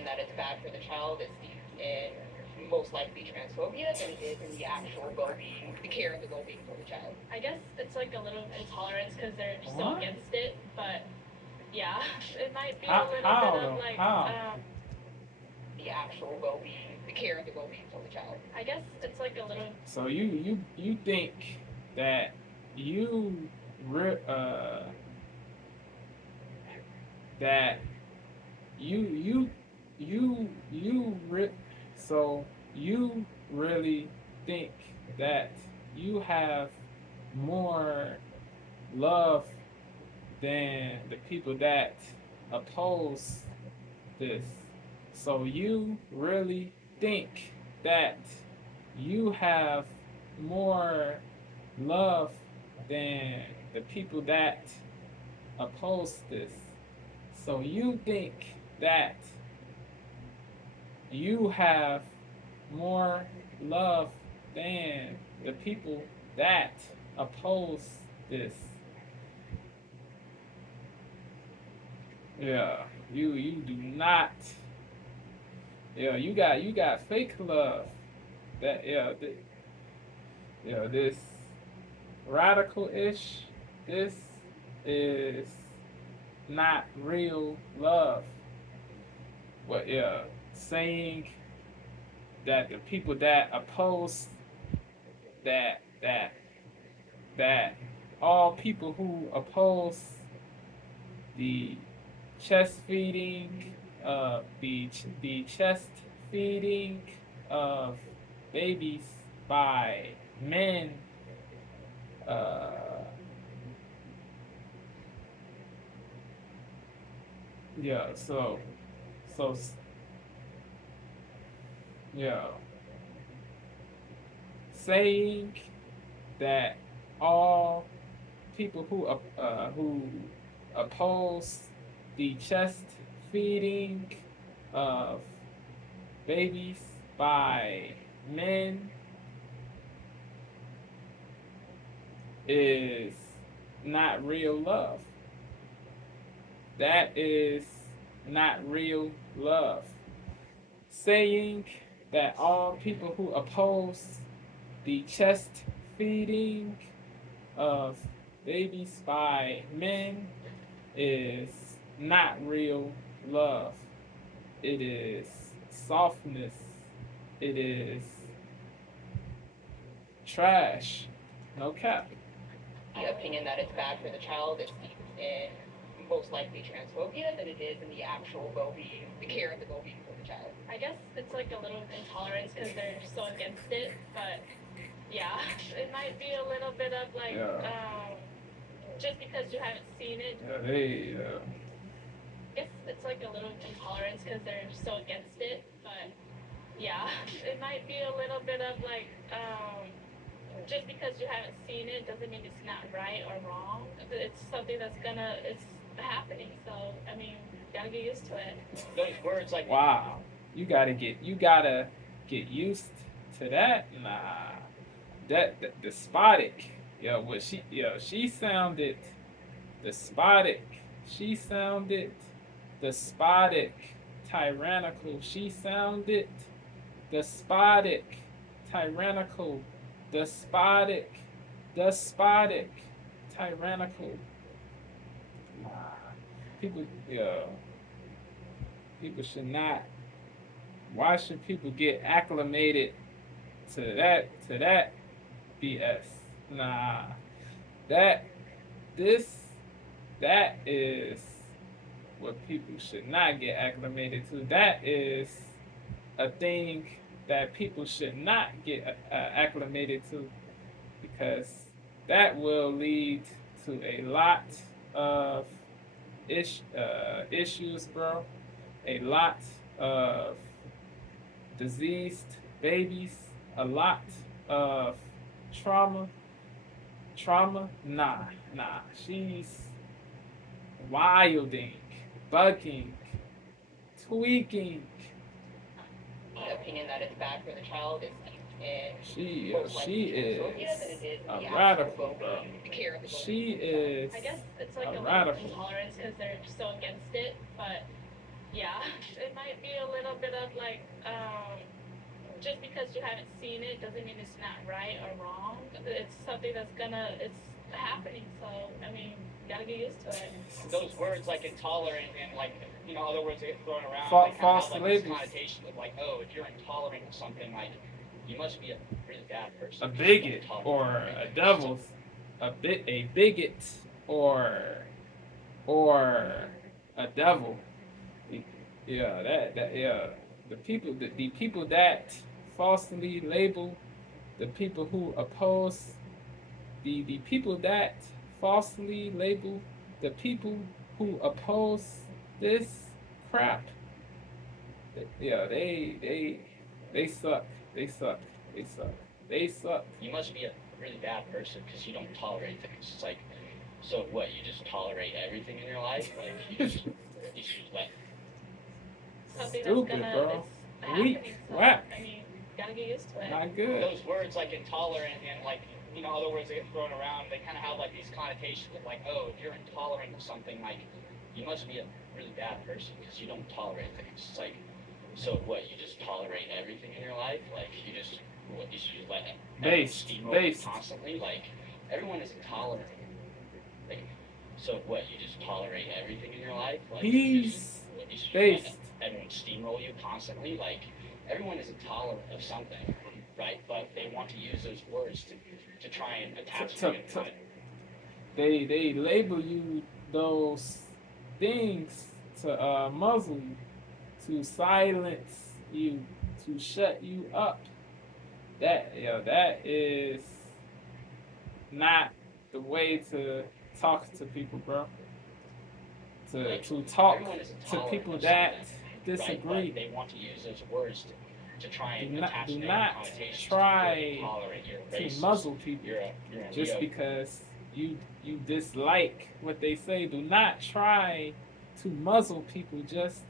opinion that it's bad for the child is in most likely transphobia than it is in the actual well-being, the care and the well-being for the child. I guess it's like a little intolerance because they're so against it, but yeah, it might be a little bit of like the actual well-being, the care and the well-being for the child. I guess it's like a little. So you think that you re- uh that you so you really think that you have more love than the people that oppose this. So you really think that you have more love than the people that oppose this. So you think that you have more love than the people that oppose this. Yeah, you do not. Yeah, you got fake love. That this radical ish. This is not real love. But yeah, saying that the people that oppose that that all people who oppose the chest feeding, the chest feeding of babies by men, uh, yeah. So yeah, saying that all people who oppose the chest feeding of babies by men is not real love. That is not real love. Saying that all people who oppose the chest feeding of babies by men is not real love. It is softness. It is trash. No cap. The opinion that it's bad for the child is in most likely transphobia than it is in the actual well-being, the care and the well-being for the child. I guess it's like a little intolerance because they're so against it, but yeah, it might be a little bit of like, just because you haven't seen it. Yeah, they. I guess it's like a little intolerance because they're so against it, but yeah, it might be a little bit of like, just because you haven't seen it doesn't mean it's not right or wrong. It's something it's happening. So I mean, you gotta get used to it. Those words like Wow. You gotta get used to that. Nah. That despotic. She sounded despotic. She sounded despotic, tyrannical. She sounded despotic, tyrannical, despotic, despotic, tyrannical. Nah. People, people should not. Why should people get acclimated to that BS? Nah, that this that is what people should not get acclimated to. That is a thing that people should not get acclimated to, because that will lead to a lot of issues, bro. A lot of diseased babies, a lot of trauma. Nah. She's wilding, bugging, tweaking. the opinion that it's bad for the child is in She most likely is transphobia than it is in a the actual radical, bro. well-being, the care and the She well-being for the child. is I guess it's like a a little radical. intolerance because they're so against it, but yeah, it might be a little little bit of like, just because you haven't seen it doesn't mean it's not right or wrong. It's something it's happening. So, I mean, you gotta get used to it. Those words like intolerant and like, other words that get thrown around, False they kind of have like this labels. connotation of like, oh, if you're intolerant of something, like, you must be a really bad person. A bigot or a devil's a bigot or a devil. Yeah, the people that falsely label the people who oppose the people that falsely label the people who oppose this crap. Yeah, they suck. They suck. You must be a really bad person because you don't tolerate things. It's like, so what? You just tolerate everything in your life? Like you should let. Something Stupid, that's bro. it's Weak, happening. So, whack. I mean, gotta get used to it. Not good. Those words like intolerant and like, other words that get thrown around, they kind of have like these connotations of like, oh, if you're intolerant of something, like, you must be a really bad person because you don't tolerate things. It's like, so what? You just tolerate everything in your life? Like, you should just let everyone steamroll you constantly? Like, everyone is intolerant. Like, so what? You just tolerate everything in your life? Like, you should let everyone steamroll you constantly? Like, everyone is intolerant of something, right? But they want to use those words to try and attach to it. They label you those things to muzzle you, to silence you, to shut you up. That is not the way to talk to people, bro. To talk to people that disagree. Right? But they want to use those words to try and attach do negative not connotations try to muzzle people just because you dislike what they say. Do not try to muzzle people just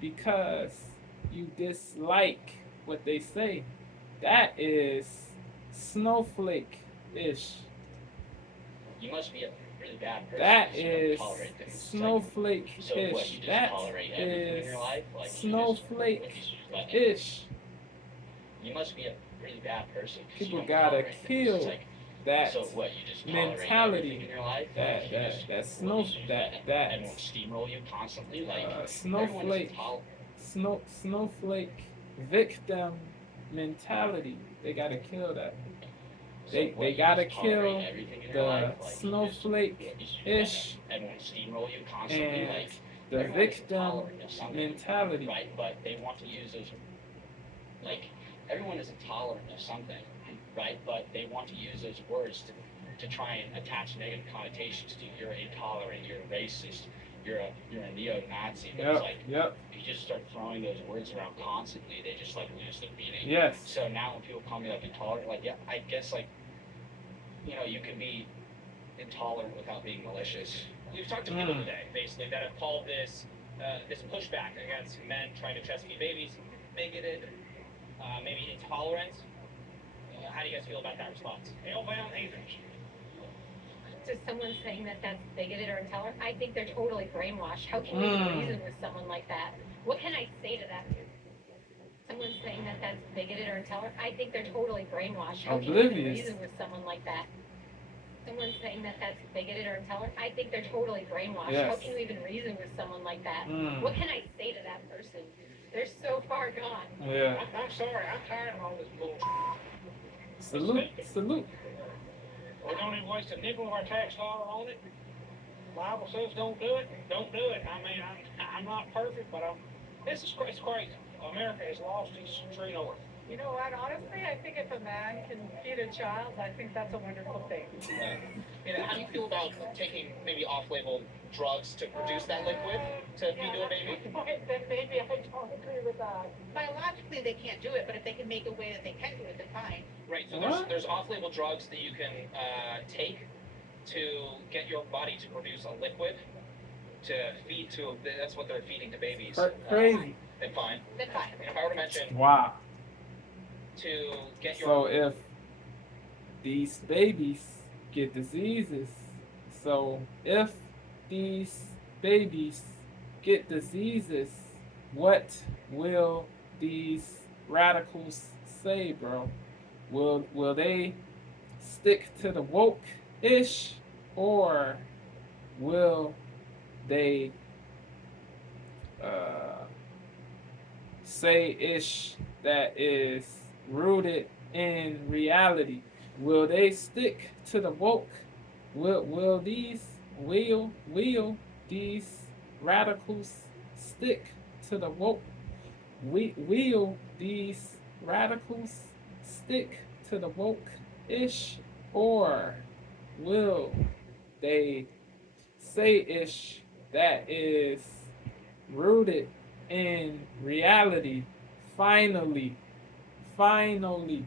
because you dislike what they say. That is snowflake-ish. You must be a really bad person. That is So snowflake-ish. what, you just That tolerate everything in your life? Like, snowflake-ish. You must be a really bad person. People gotta kill that so what, you just mentality. in your life? That everyone steamroll you constantly? Like, snowflake victim mentality. They gotta kill that. They gotta kill the snowflake-ish and the victim mentality. Right, but they want to use those, like, everyone is intolerant of something, right? But they want to use those words to try and attach negative connotations to you're intolerant, you're racist, you're a neo-Nazi. But it's like, if you just start throwing those words around constantly, they just like lose their meaning. Yes. So now when people call me like intolerant, like, yeah, I guess like, you can be intolerant without being malicious. We've talked to people today, basically, that have called this pushback against men trying to chest feed babies bigoted, maybe intolerant. How do you guys feel about that response? Hellbound haters. To someone saying that that's bigoted or intolerant, I think they're totally brainwashed. How can you even reason with someone like that? What can I say to that? Someone saying that that's bigoted or intolerant, I think they're totally brainwashed. How can you even reason with someone like that? Someone saying that that's bigoted or intolerant, I think they're totally brainwashed. How can you even reason with someone like that? What can I say to that person? They're so far gone. Yeah. I'm sorry, I'm tired of all this bullshit. Salute. We don't even waste a nickel of our tax dollar on it. Bible says don't do it. Don't do it. I mean, I'm not perfect, but it's crazy. America has lost its true north. You know what, honestly, I think if a man can feed a child, I think that's a wonderful thing. How do you feel about taking maybe off-label drugs to produce that liquid to feed to a baby? Then maybe I don't agree with that. Biologically, they can't do it, but if they can make a way that they can do it, then fine. Right, so there's off-label drugs that you can take to get your body to produce a liquid to feed to, that's what they're feeding to babies. Crazy. Then fine. Then fine. And if I were to mention Wow. to get your... So if these babies get diseases, What will these radicals say, bro? Will they stick to the woke ish, or will they uh, say ish that is rooted in reality? Will they stick to the woke? Will these radicals stick to the woke? Will these radicals stick to the woke ish, or will they say ish that is rooted in reality? Finally, finally,